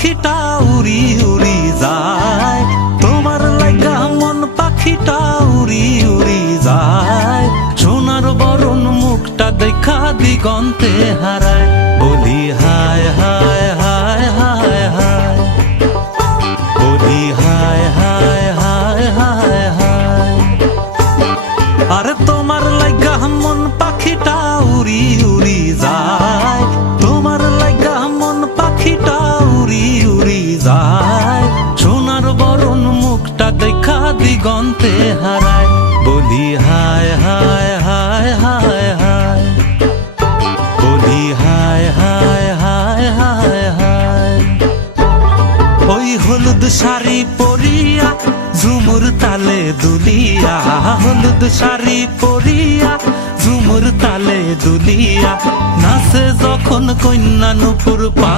পাখিটা উড়ি উড়ি যায়, তোমার লাইগা মন পাখিটা উড়ি উড়ি যায়। সোনার বরণ মুখটা দেখা দিগন্তে হারায়, বলি হায় হায় হায় হায় হায়, বলি হায় হায় হায় হায় হায়। আরে তোমার লাইগা মন পাখিটা উড়ি উড়ি যায়, তোমার লাইগা মন পাখিটা উড়ি উড়ি যায়। সোনার বরণ মুখটা দেখা দিগন্তে হারায়, বলি হায় হায় হায় হায় হায়, বলি হায় হায় হায় হায় হায়। ওই হলুদ শাড়ি পরিয়া ঝুমুর তালে দুলিয়া, হলুদ শাড়ি পরিয়া ঝুমুর তালে দুলিয়া, নাচে যখন কন্যা নুপুর পা